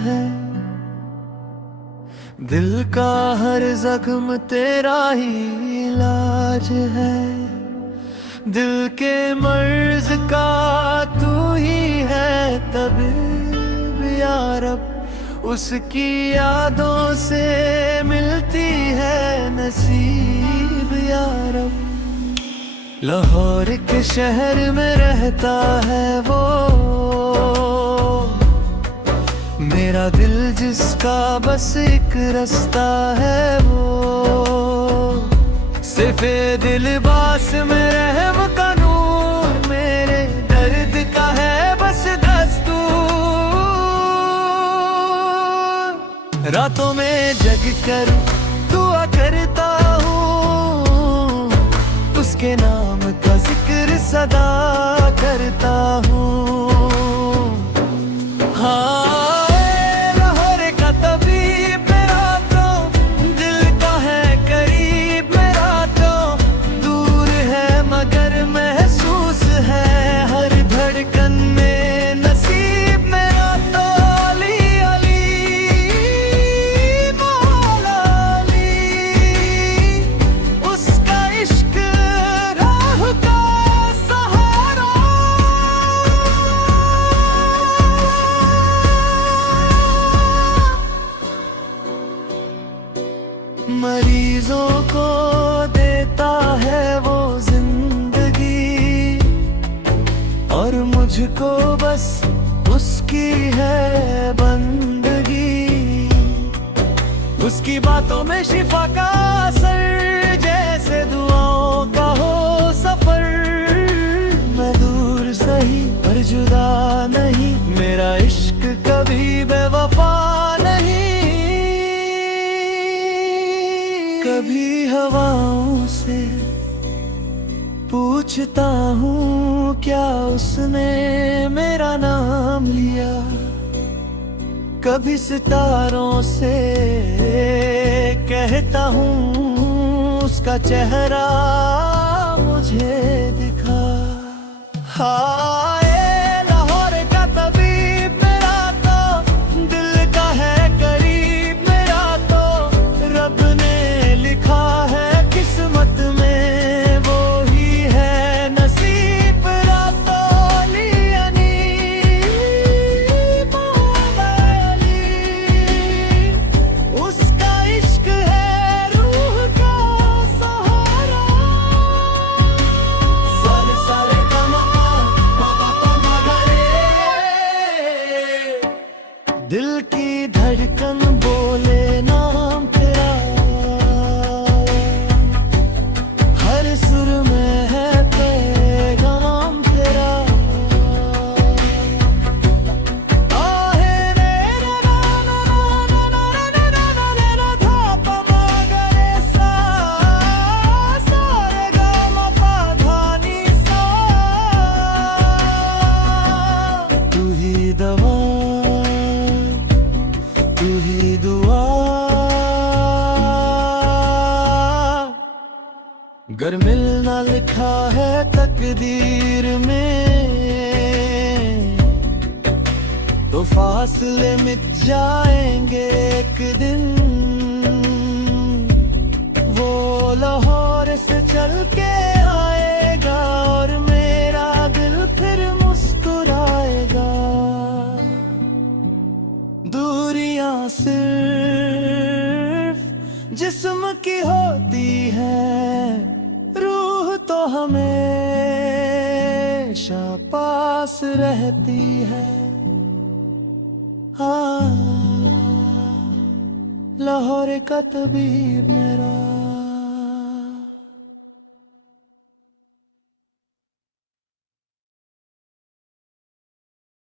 है। दिल का हर जख्म तेरा ही इलाज है। दिल के मर्ज का तू ही है तबीब यार। अब उसकी यादों से मिलती है नसीब यार। अब लाहौर के शहर में रहता है वो, मेरा दिल जिसका बस एक रास्ता है वो। सिर्फ़ दिल बास में रहम का नूर, मेरे दर्द का है बस दस्तूर। रातों में जग कर दुआ करता हूँ, उसके नाम का जिक्र सदा करता हूँ। हाँ, लाहौर का तबीब मेरा तो, दिल का है करीब मेरा तो। दूर है मगर महसूस है हर धड़कन में नसीब मेरा तो। अली अली मौला अली, उसका इश्क राह का सहारा। मरीजों को देता है वो जिंदगी, और मुझको बस उसकी है बंदगी। उसकी बातों में शिफा का असर, जैसे दुआओं का हो सफर। मैं दूर सही पर जुदा नहीं, मेरा इश्क कभी बेवफा नहीं। कभी हवाओं से पूछता हूँ क्या उसने मेरा नाम लिया। कभी सितारों से कहता हूँ उसका चेहरा मुझे दिखा। हाँ, ये लाहौर का तबीब मेरा तो, दिल का है करीब मेरा तो। रब ने लिखा है किस्मत में वो ही है नसीब रातो। अली अली मौला अली, उसका इश्क है रूह का सहारा। सारे सारे दिल की धड़कन बोले नाम तेरा, हर सुर में है पैगाम तेरा। आहे रे रा रा रा रा रा रा रा रा रा रा, धा पा मा गा रे सा, सा रे गा मा पा धा नी सा। तू ही दवा तू ही दुआ, गर मिलना लिखा है तकदीर में, तो फासले मिट जाएंगे एक दिन। वो लाहौर से चल के आएगा और मेरा दिल फिर मुस्कुराएगा। दूरियां सिर्फ जिस्म की होती है, रूह तो हमेशा पास रहती है। हाँ, लाहौर का तबीब मेरा।